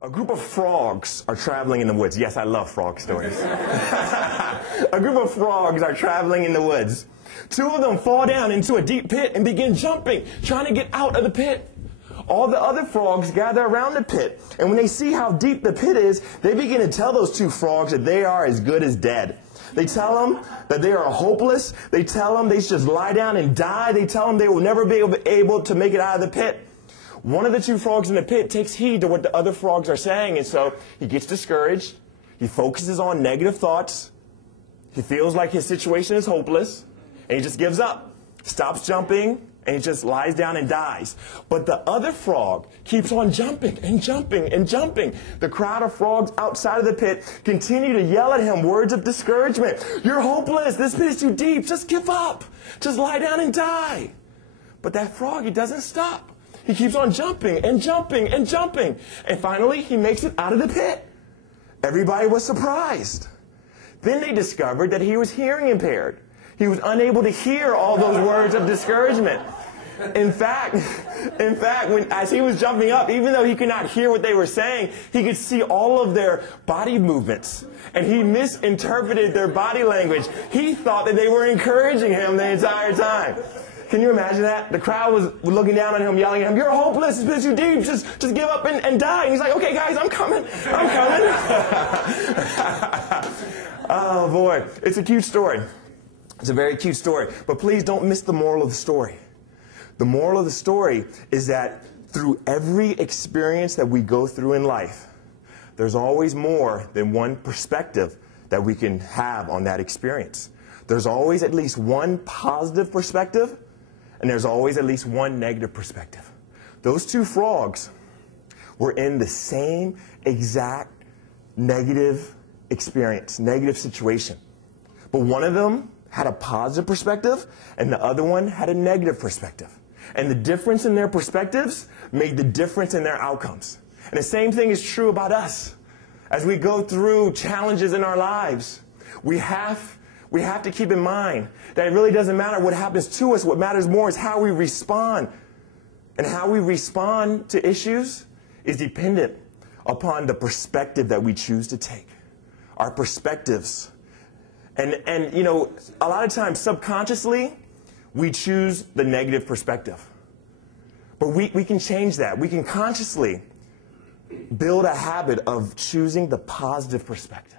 A group of frogs are traveling in the woods. Yes, I love frog stories. A group of frogs are traveling in the woods. Two of them fall down into a deep pit and begin jumping, trying to get out of the pit. All the other frogs gather around the pit, and when they see how deep the pit is, they begin to tell those two frogs that they are as good as dead. They tell them that they are hopeless. They tell them they should just lie down and die. They tell them they will never be able to make it out of the pit. One of the two frogs in the pit takes heed to what the other frogs are saying, and so he gets discouraged. He focuses on negative thoughts. He feels like his situation is hopeless, and he just gives up, stops jumping, and he just lies down and dies. But the other frog keeps on jumping and jumping and jumping. The crowd of frogs outside of the pit continue to yell at him words of discouragement. You're hopeless. This pit is too deep. Just give up. Just lie down and die. But that frog, he doesn't stop. He keeps on jumping and jumping and jumping. And finally, he makes it out of the pit. Everybody was surprised. Then they discovered that he was hearing impaired. He was unable to hear all those words of discouragement. In fact, as he was jumping up, even though he could not hear what they were saying, he could see all of their body movements. And he misinterpreted their body language. He thought that they were encouraging him the entire time. Can you imagine that? The crowd was looking down on him, yelling at him, you're hopeless, this pit's too deep, just give up and die. And he's like, okay guys, I'm coming. Oh boy, it's a cute story. It's a very cute story. But please don't miss the moral of the story. The moral of the story is that through every experience that we go through in life, there's always more than one perspective that we can have on that experience. There's always at least one positive perspective, and there's always at least one negative perspective. Those two frogs were in the same exact negative experience, negative situation. But one of them had a positive perspective, and the other one had a negative perspective. And the difference in their perspectives made the difference in their outcomes. And the same thing is true about us. As we go through challenges in our lives, we have to keep in mind that it really doesn't matter what happens to us. What matters more is how we respond. And how we respond to issues is dependent upon the perspective that we choose to take. Our perspectives. And you know, a lot of times subconsciously, we choose the negative perspective. But we can change that. We can consciously build a habit of choosing the positive perspective.